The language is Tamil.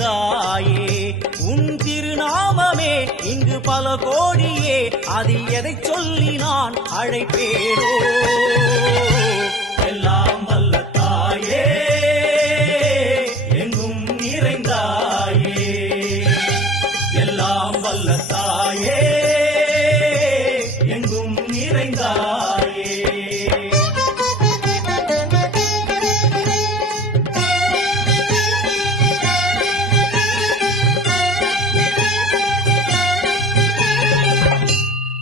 தாயே உன் திருநாமமே இங்கு பல கோடியே. அதில் எதை சொல்லி நான் அழைப்பேனோ?